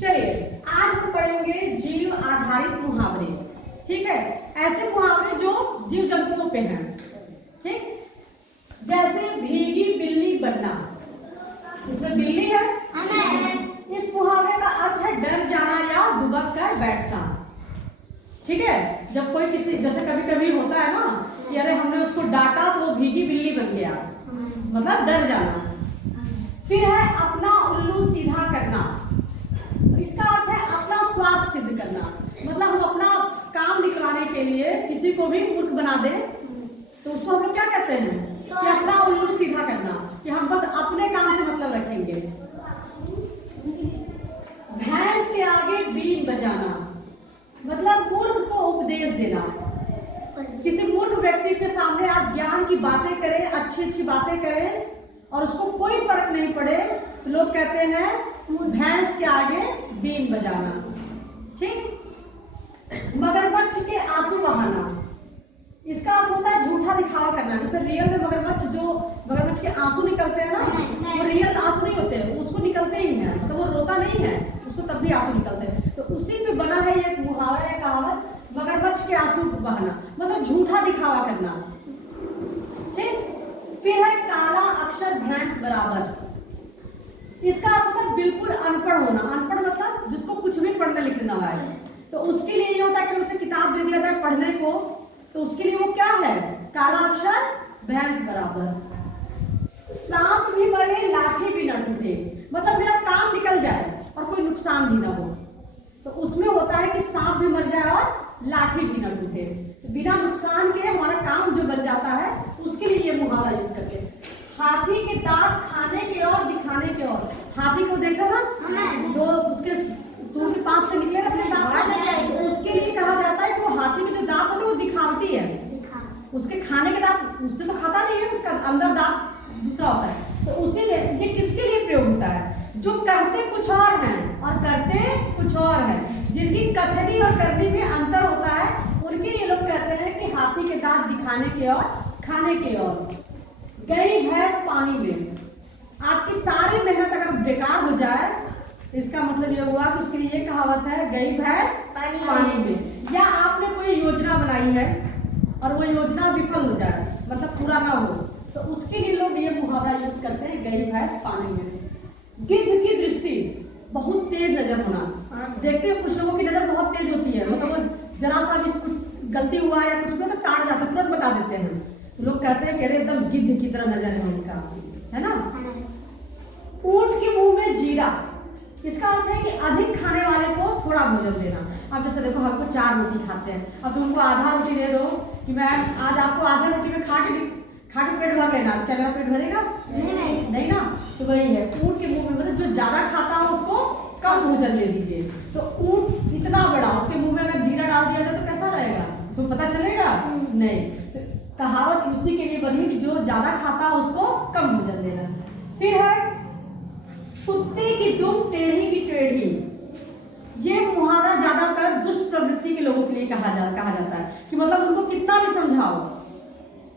चलिए आज हम पढ़ेंगे जीव आधारित मुहावरे। ठीक है, ऐसे मुहावरे जो जीव जंतुओं पे हैं। ठीक, जैसे भीगी बिल्ली बनना, इसमें बिल्ली है। इस मुहावरे का अर्थ है डर जाना या दुबक कर बैठना। ठीक है, जब कोई किसी जैसे कभी कभी होता है ना कि अरे हमने उसको डांटा तो वो भीगी बिल्ली बन गया, मतलब डर जाना। फिर है अपना उल्लू सीधा करना, इसका अर्थ है अपना स्वार्थ सिद्ध करना। मतलब हम अपना काम निकलवाने के लिए किसी को भी मूर्ख बना दे तो उसको हम लोग क्या कहते हैं कि अपना उल्लू सीधा करना, कि हम बस अपने काम से मतलब रखेंगे। भैंस के आगे बीन बजाना, मतलब मूर्ख को उपदेश देना। किसी मूर्ख व्यक्ति के सामने आप ज्ञान की बातें करें, अच्छी अच्छी बातें करें और उसको कोई फर्क नहीं पड़े तो लोग कहते हैं भैंस के आगे बीन बजाना। ठीक, मगरमच्छ के आंसू बहाना, इसका अर्थ होता है झूठा दिखावा करना। जैसे रियल में मगरमच्छ के आंसू निकलते हैं ना, वो रियल आंसू नहीं होते हैं, उसको निकलते ही हैं, मतलब वो रोता नहीं है, उसको तब भी आंसू निकलते हैं। तो उसी पे बना है ये मुहावरा या कहावत, मगरमच्छ के आंसू बहाना, मतलब झूठा दिखावा करना। ठीक, फिर है काला अक्षर भैंस बराबर, इसका अर्थ होता है बिल्कुल अनपढ़ होना। अनपढ़ मतलब जिसको कुछ भी पढ़ने लिखना ना आए, तो उसके लिए ये होता है कि उसे किताब दे दिया जाए पढ़ने को, तो उसके लिए वो क्या है, काला अक्षर भैंस बराबर। सांप भी मरे लाठी भी न टूटे, मतलब मेरा काम निकल जाए और कोई नुकसान भी ना हो, तो उसमें होता है कि सांप भी मर जाए और लाठी भी न टूटे। तो बिना नुकसान के हमारा काम जो बन जाता है उसके लिए ये मुहावरा यूज करते हैं। हाथी के दांत खाने के और दिखाने के और, हाथी को देखो ना, दो उसके सूंड के पास से निकले अपने दांत, उसके लिए कहा जाता है कि वो हाथी के जो दांत होते हैं वो दिखावटी है, उसके खाने के दांत उससे तो खाता नहीं है, उसका अंदर दांत दूसरा होता है। तो उसी में ये किसके लिए प्रयोग होता है, जो कहते कुछ और हैं और करते कुछ और हैं, जिनकी कथनी और करनी में अंतर होता है, उनके ये लोग कहते हैं कि हाथी के दांत दिखाने के और खाने के और। गई भैंस पानी में, आपकी सारी मेहनत अगर बेकार हो जाए, इसका मतलब ये हुआ कि उसके लिए ये कहावत है गई भैंस पानी में। या आपने कोई योजना बनाई है और वो योजना विफल हो जाए, मतलब पूरा ना हो, तो उसके लिए लोग ये मुहावरा यूज करते हैं गई भैंस पानी में। गिद्ध की दृष्टि, बहुत तेज नजर होना। देखते हैं कुछ लोगों की नजर बहुत तेज होती है, मतलब जरा सा भी कुछ गलती हुआ या कुछ तो टाड़ जाते, तुरंत बता देते हैं। लोग कहते हैं कि अरे एकदम गिद्ध की तरह नजर है उनका, है ना। ऊंट के मुंह में जीरा, इसका अर्थ है कि अधिक खाने वाले को थोड़ा भोजन देना। अब जैसे देखो हमको 4 रोटी खाते हैं, अब तुमको आधा रोटी दे दो कि मैं आज आपको आधा रोटी में खा के पेट भर लेना, तो क्या मेरा पेट भरेगा? नहीं ना। तो वही है, ऊंट के मुंह में मतलब जो ज्यादा खाता हो उसको कम भोजन दे दीजिए। तो ऊंट इतना बड़ा, उसके मुंह में अगर जीरा डाल दिया जाए तो कैसा रहेगा, उसको पता चलेगा? नहीं। तो कहावत उसी के लिए बनी कि जो ज्यादा खाता है उसको कम भोजन देना। फिर है कुत्ते की दुम टेढ़ी की टेढ़ी, ये मुहावरा ज्यादातर दुष्ट प्रवृत्ति के लोगों के लिए कहा जाता है कि मतलब उनको कितना भी समझाओ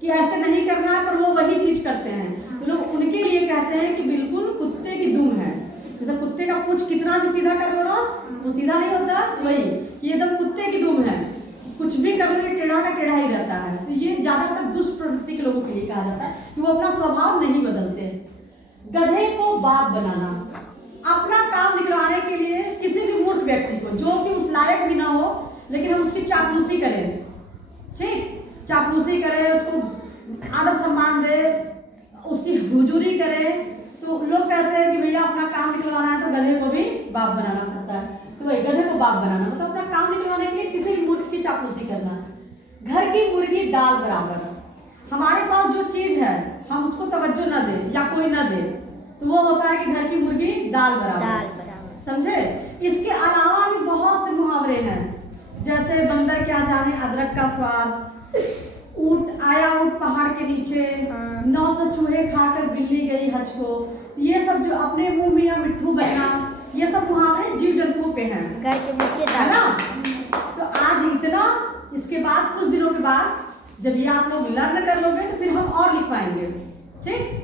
कि ऐसे नहीं करना है पर वो वही चीज करते हैं, तो लोग उनके लिए कहते हैं कि बिल्कुल कुत्ते की दुम है। जैसे कुत्ते का पूंछ कितना भी सीधा कर दो ना, वो सीधा नहीं होता, वही ये एकदम कुत्ते की दुम है, कुछ भी कर लो टेढ़ा का टेढ़ा ही रहता है। तो ये ज्यादातर दुष्ट प्रवृत्ति के लोगों के लिए कहा जाता है कि वो अपना स्वभाव नहीं बदलते। गधे को बाप बनाना, अपना काम निकलवाने के लिए किसी भी मूर्ख व्यक्ति को, जो कि उस लायक भी ना हो, लेकिन हम उसकी चापलूसी करें। ठीक, चापलूसी करें, उसको आदर सम्मान दे, उसकी हुजूरी करें, तो लोग कहते हैं कि भैया अपना काम निकलवाना है तो गधे को भी बाप बनाना पड़ता है। तो वही गधे को बाप बनाना मतलब अपना काम निकलवाने के लिए किसी भी मूर्ख की चापलूसी करना। घर की मुर्गी दाल बराबर, हमारे पास जो चीज है हम उसको तवज्जो न दे या कोई न दे, तो वो होता है कि घर की मुर्गी दाल बराबर। समझे? इसके अलावा भी बहुत से मुहावरे हैं, जैसे बंदर क्या जाने अदरक का स्वाद, ऊंट आया ऊंट पहाड़ के नीचे, 900 चूहे खाकर बिल्ली गई हज को। ये सब जो अपने मुंह में या मिट्ठू बनना, ये सब मुहावरे जीव जंतुओं पे हैं, घर के मुर्गे है ना। तो आज इतना, इसके बाद कुछ दिनों के बाद जब ये आप लोग लर्न कर लोगे तो फिर हम और लिखवाएंगे। ठीक।